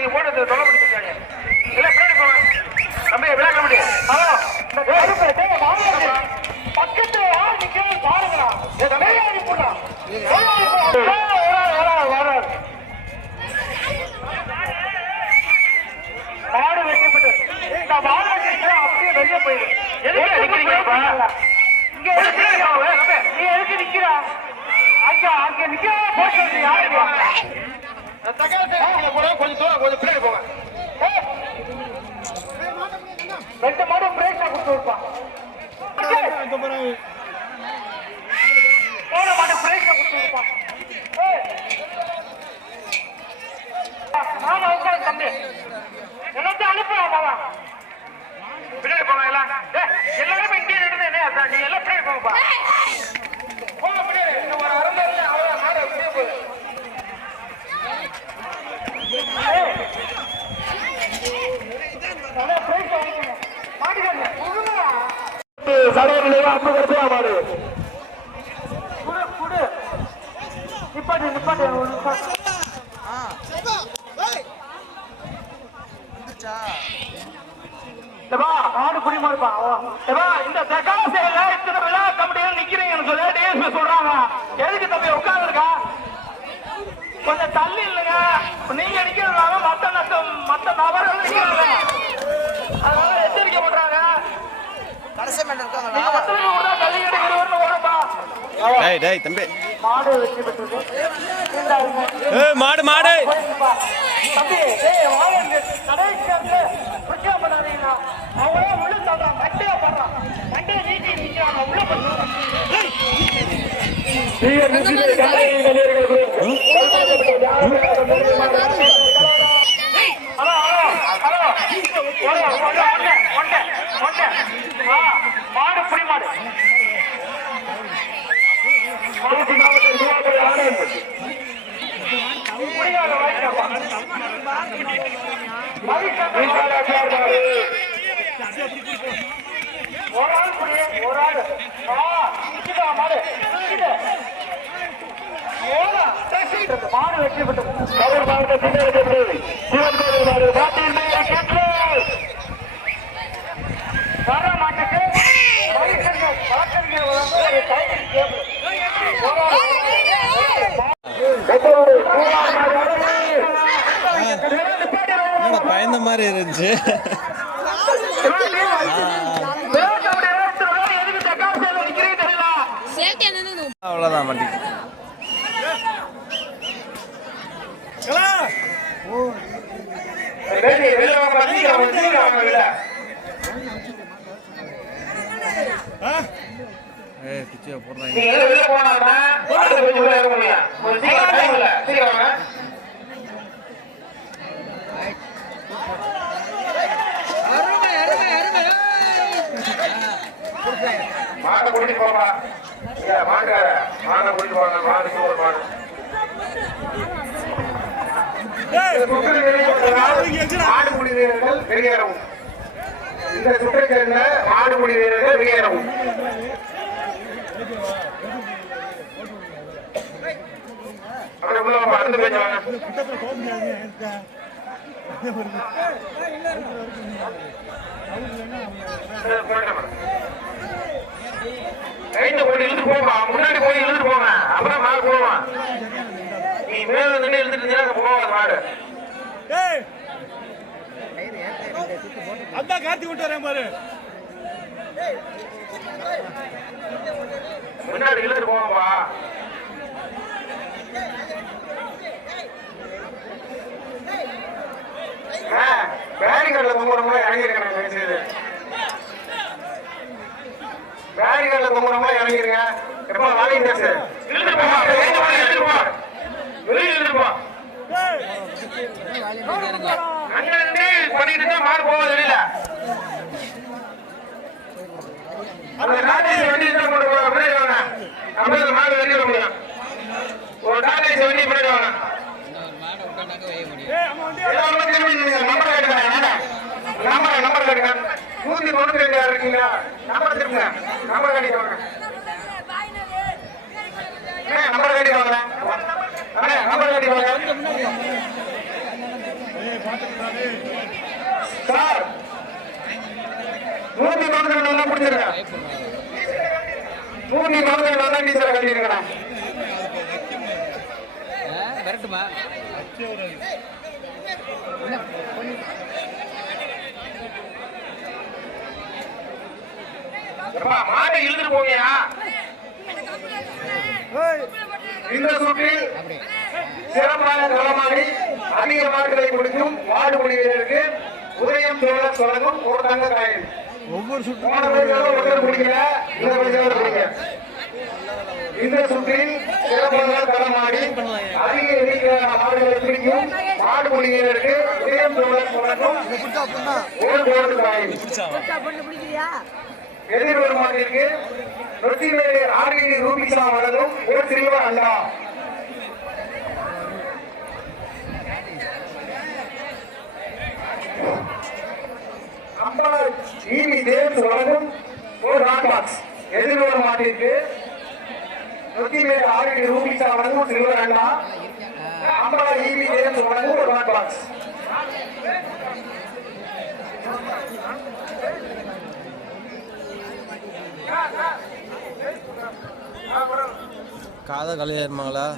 நீங்க போட்டு தொலை பிடிச்சிருக்காங்க இல்ல பின்னாடி போங்க தம்பி விளையாட முடியும் பக்கத்துல நிக்கிறது பாருங்களா மாடு வெட்டப்பட்டு இந்த மாடு அப்படியே வெளியே போயிடும் எதுக்கு நிக்கிறீங்க இங்க நீ எதுக்கு நிக்கிறா அங்க நிக்க போட்டு யாருங்க கொஞ்சம் பின்னாடி போங்க ரெண்டு மாடும் பிரேக் கொடுத்து வைப்பான் போன மாடு பிரேக் கொடுத்து வைப்பான் தம்பி எல்லாத்தையும் அனுப்பலாமா பின்னாடி போங்க எல்லாம் எல்லாருமே இங்கே இருந்து நீ எல்லாம் பின்னாடி போங்கப்பா போங்க பின்னாடி ஒரு அரம்பு அவ்வளோ மாடு அப்படியே போகுது இந்த தக்காசையில இத்தனை விழா கமிட்டிகள் நிக்கிறீங்கன்னு சொல்லி டிஎஸ்பி சொல்றாங்க எதுக்கு தம்பி உட்கார்ந்துருக்கா கொஞ்சம் தள்ளி இல்லைங்க நீங்க நிக்கிறதுனால மத்த நபர்கள் நிக்கிறாங்க அதனால எச்சரிக்கை பண்றாங்க தம்பி மாடு வெற்றி பெற்றது மாடு மாடு தம்பி கடைக்கு பண்ணாதீங்கன்னா அவங்களே உள்ள சொல்றான் மண்டையா பண்றான் மண்டையை நீட்டி நிக்கிறாங்க உள்ள பண்ணுறாங்க மாடு புடி மாடு ஒரு ஆள் மாடு வெற்றி பெற்றது மாட்டுக்கு பயந்த மாதிரி இருந்துச்சு அவ்வளவுதான் வண்டி மாட்டை கூட்டிட்டு போப்பா மாட்டுக்கார மாட்டை கூட்டிட்டு போங்க மாடு சூப்பர் மாடு மாடுபிடி வீரர்கள் வெளியேறவும் இந்த சுற்றை சேர்ந்த மாடுபிடி வீரர்கள் வெளியேறவும் அப்படி உள்ள அடுத்த பேச்சு வாங்க கைத்த போட்டு இழுத்து போப்பா முன்னாடி போய் இழுத்து போங்க அப்புறம் மாடு போவான் நீ மேல நின்று இழுத்துட்டு இருந்தீங்கன்னா போவாது மாடு அதான் கார்த்தி விட்டு வரேன் பாரு முன்னாடி இழுத்துட்டு போவாப்பா பேரிகார்ட்ல தொங்குறவங்கள இறங்கிருக்கேன் பேரிகார்ட்ல தொங்குறவங்கள இறங்கிருங்க எப்ப வாலிண்டர்ஸ் இழுத்துட்டு போமா இழுத்துட்டு போ வெளியே இழுத்துட்டு போ அண்ணன் பண்ணிட்டு தான் மாடு போவது வெளியில அந்த டாடேஸ் வண்டி கொண்டு போக முன்னாடி வாங்க அப்படியே அந்த மாடு வெளியே வர முடியும் ஒரு டாடேஸ் வண்டி முன்னாடி வாங்க நம்பர் கேட்டுங்க 192 இருக்கீங்களா நம்பர் திருப்புங்க நம்பர் கேட்டு வாங்க நம்பர் கேட்டு வாங்க நம்பர் கேட்டு வாங்க சார் 192 முடிச்சிருங்க. 192 டீச்சரை கட்டிருக்கேன். வரட்டுமா மாட்டை இழுத்துட்டு போங்கயா. இந்த சுற்றில் சிறப்பான களமாடி அதிக மாடுகளை முடிக்கும் மாடு முடிவதற்கு உதயம் தோழர் தொடங்கும் ஒரு தங்க காயின். ஒவ்வொரு ஒருத்தர் முடிக்கல, இந்த பரிசாவது முடிங்க. இந்த சுற்றில் சிறப்பான களமாடி அதிக எண்ணிக்கையான மாடுகளை பிடிக்கும் மாடு முடிவதற்கு உதயம் தோழர் தொடங்கும் ஒரு கோடு காயின். எதிர்வரும் மாட்டிற்கு நொச்சிமேடு ஆர்விடி ரூபிசா வழங்கும் ஒரு சில்வர் அண்டா. அம்பாள் ஈவி தேவ்ஸ் வழங்கும் ஒரு ஹாட் பாக்ஸ். எதிர்வரும் மாட்டிற்கு நொச்சிமேடு ஆர்விடி ரூபிசா வழங்கும் சில்வர் அண்டா. அம்பாள் ஈவி தேவ்ஸ் வழங்கும் ஒரு ஹாட் பாக்ஸ். காத கலையாருமாங்களா?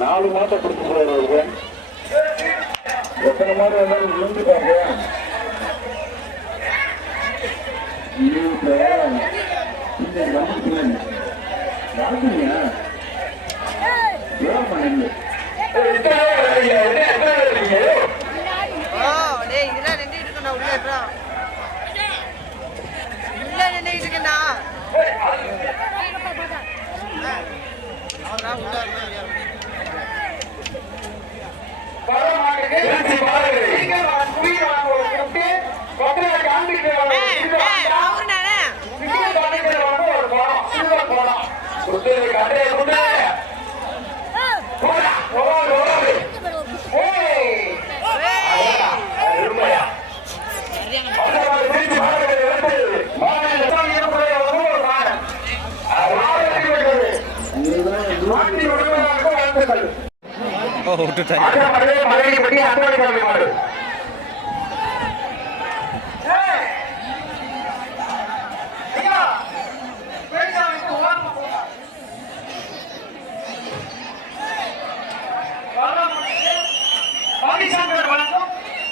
நாலு மாட்டை பிடிச்சு போறாரு. எத்தனை மாடு வேணாலும் விழுந்து பாருங்க.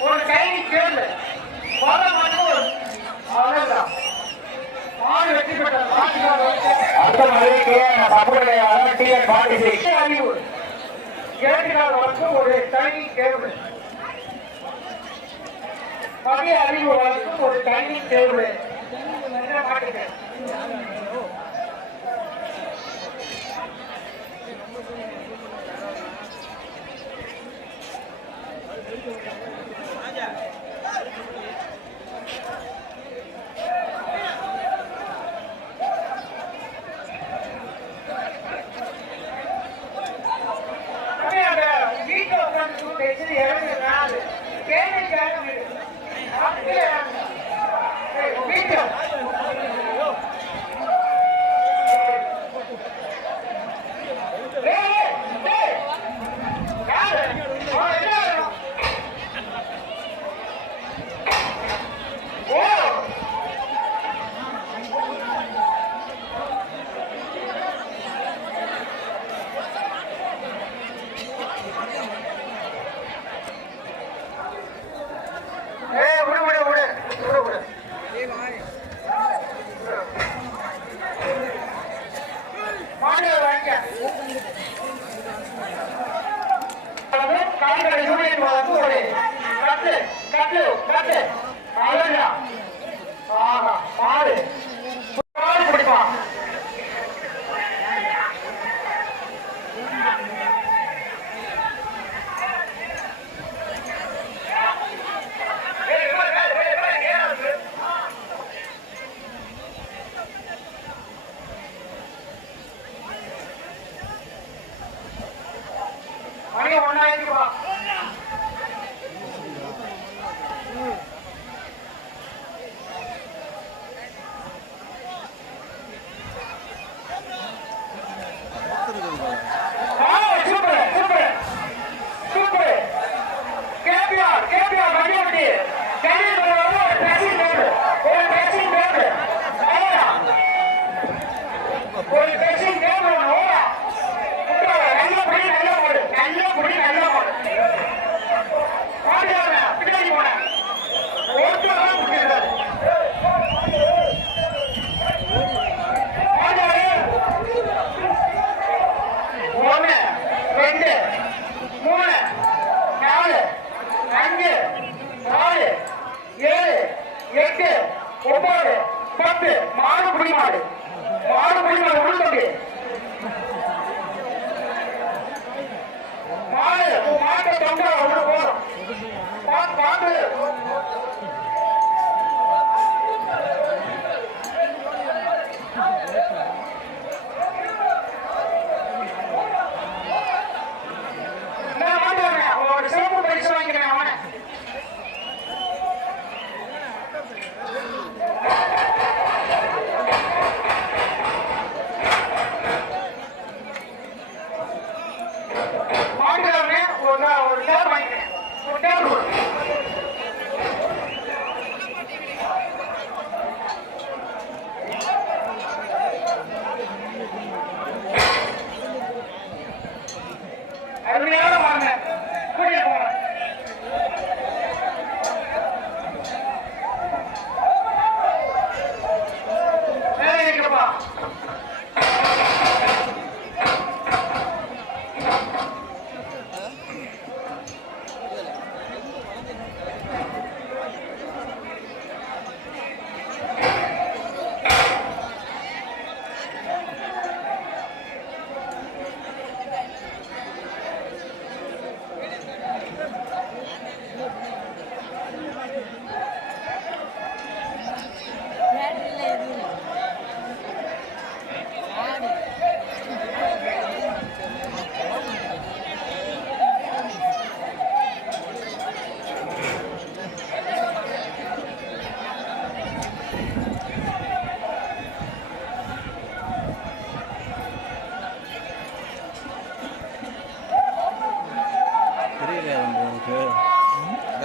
ஒரு கைதி கேள்வி வெற்றி பெற்றார். ஒரு தனி தேர்வு பகை அறிவு வளர்க்கும் ஒரு தனி தேர்வு மாட்டுகிறேன்.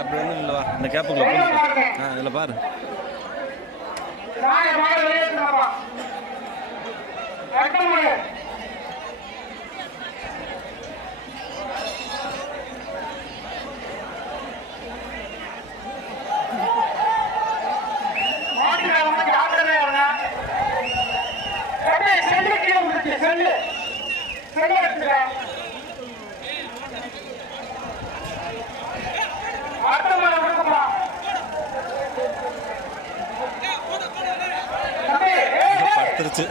அப்படி ஒன்றும் இல்லைவா இந்த கேப்புக்குள்ள போட்டு இதில் பாரு படுத்துருச்சு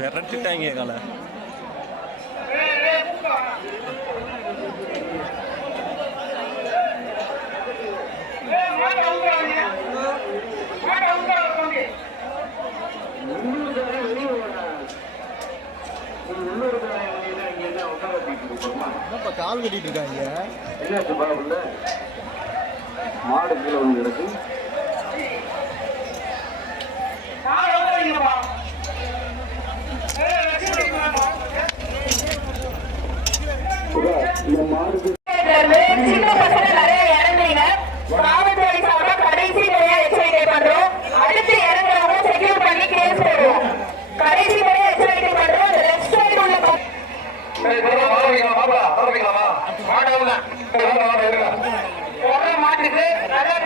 பெரட்டிட்டாங்க காலை கால் கட்டிட்டு இருக்காங்க என்ன பாபுல மாடு கீழே வந்து கிடக்கு இந்த மாடுக்கு சின்ன பசங்க நிறைய இறங்குறீங்க. காவல்துறை சார்பா கடைசி முறையா எச்சரிக்கை பண்றோம். அடுத்து இறங்குறவங்க செக்யூர் பண்ணி கேஸ் போடுவோம். கடைசி முறையா எச்சரிக்கை பண்றோம். அந்த லெஃப்ட் சைடு உள்ள மாட்டுக்கு நல்லா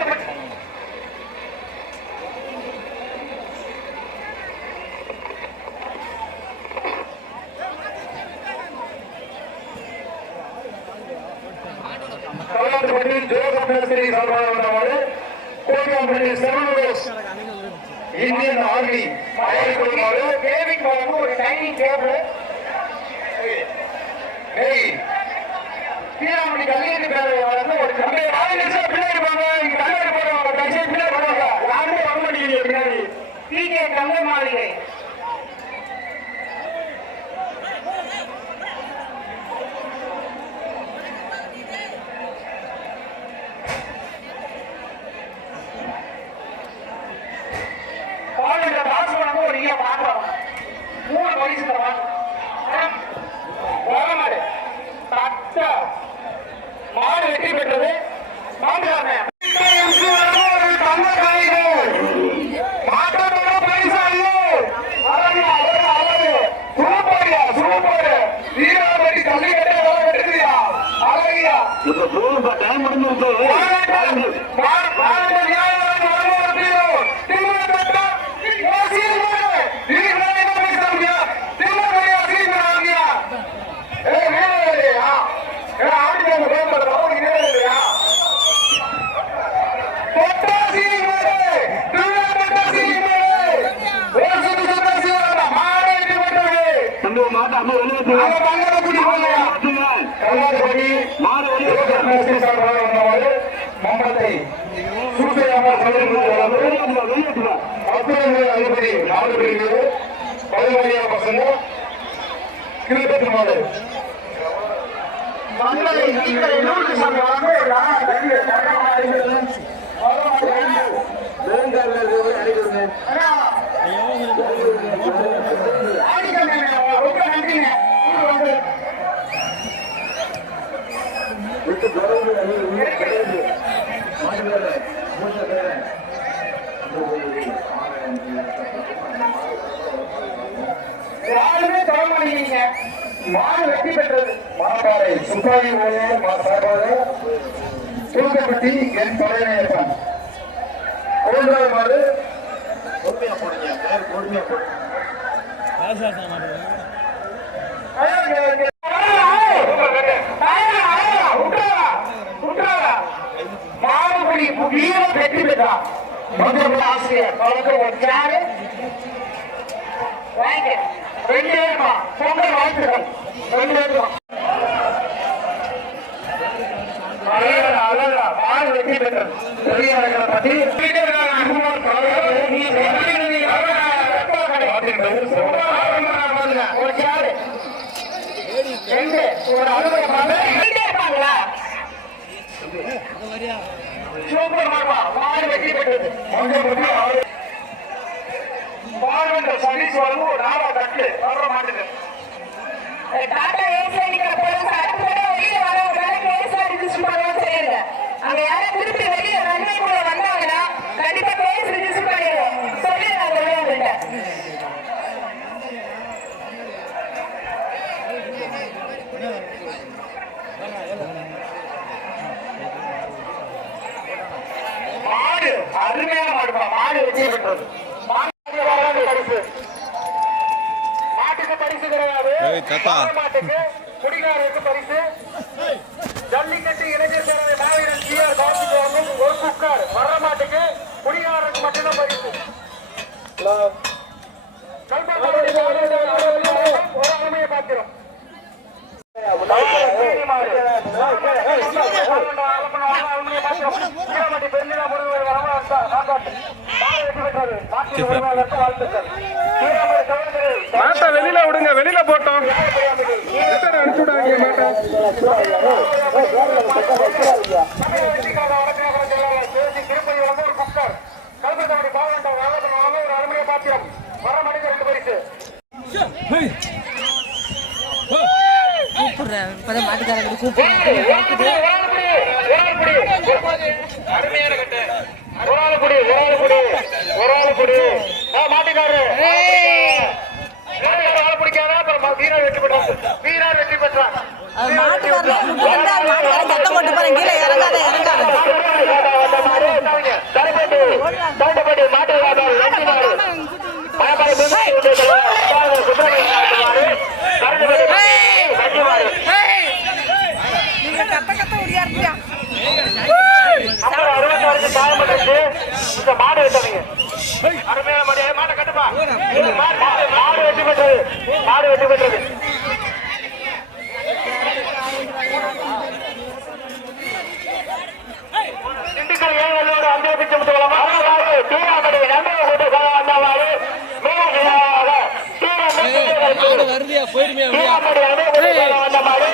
இந்தியன் ஆர்மி ஒரு டைனிங் டேபிள் கீழாமணி கல்யாணி பேரவை ஒரு கம்பெனி பின்னாடி போங்க இங்க கல்யாணி போடுவாங்க பின்னாடி போடுவாங்க யாருமே வர மாட்டேங்கிறீங்க பின்னாடி பிகே தங்க மாளிகை ஒரு இங்க பாக்குறோம் 3 வயசு தரவன் மாடு தட்ட மாடு வெற்றி பெற்றது மாடுகாரன் தங்க காய்கள் மாட்டோட பரிசாயோ சூப்பர் வீராபடி கல்விக்கட்டை வெற்றியா அழகியா இப்ப சூப்பர் டைம் முடிஞ்சு மம்பளத்தை சூசையாக அதிபதி 4 பிரிவு 11 பசங்க கிரிக்கெட் மாடு மங்களை நீங்கள் எல்லோருக்கு யாருமே தர மாட்டேங்கிறீங்க. மாடு வெற்றி பெற்றது மாப்பாறை சுப்பாயி சார்பாக கோவிந்தப்பட்டி என் பழையப்பன் கோவிந்தாய் மாடு பொறுமையா போடுங்க பொறுமையா போடுங்க மாடுபடி வீரம் வெற்றி பெற்றார் ஆசிரியர் ஒரு சேரு ரெண்டு பொங்கல் வாழ்த்துக்கள் 2000 மாடு வெற்றி பெற்றது பெரியவர்களை பற்றி ஒரு சேரு ரெண்டு ஒரு அலுவலக சூப்பர் மார்பா மாடு வெற்றி பெற்றது மாடுன்ற சர்வீஸ் வந்து ஒரு நாளா கட்டு வர மாட்டேங்குது டாடா ஏசி நிக்கிற போலீஸ் அடுத்த வெளியில வரவங்க கேஸ் ரெஜிஸ்டர் பண்ணவும் செய்யுங்க அங்க யாரும் திருப்பி வெளியில ரன்வேக்குள்ள வந்தாங்கன்னா கண்டிப்பா கேஸ் ரெஜிஸ்டர் பண்ணிடுவோம் சொல்லிடுங்க அந்த விளையாடுகிட்ட மாடு அருமையான மாடுப்பா மாடு வெற்றி பெற்றது மாட்டுக்கு பரிசு கிடையாது தாத்தா மாட்டுக்கு குடிகாரருக்கு பரிசு ஜல்லிக்கட்டு இளைஞர் பேரவை மாவீரன் ஜிஆர் கார்த்திக் அவர்கள் ஒரு குக்கர் வர்ற மாட்டுக்கு குடிகாரருக்கு மட்டும்தான் பரிசு ஒரு அருமையை பார்க்கிறோம் மாட்டை வெளியில விடுங்க வெளியில போட்டோம் அனுப்பிச்சு விடாதீங்க கூப்பிடுறேன் இப்பதான் மாட்டுக்காரங்க கூப்பிடுறேன் மாட்டுக்காரரு வீரர் வெற்றி பெற்றார் வீரர் வெற்றி பெற்றார் மாட்டுக்காரன் சத்தம் போட்டு பாருங்க கீழே இறங்காத மாடு வெட்டவங்க அருமையான மாட்டை கட்டுப்பா மாடு வெற்றி பெற்றது மாடு வெற்றி பெற்றது திண்டுக்கல் ஏழோடு அந்த பிச்சு முத்துவலமா தூராமடி நன்மை கூட்டு அந்த மாதிரி வருதியா போயிருமே தூராமடி அந்த மாதிரி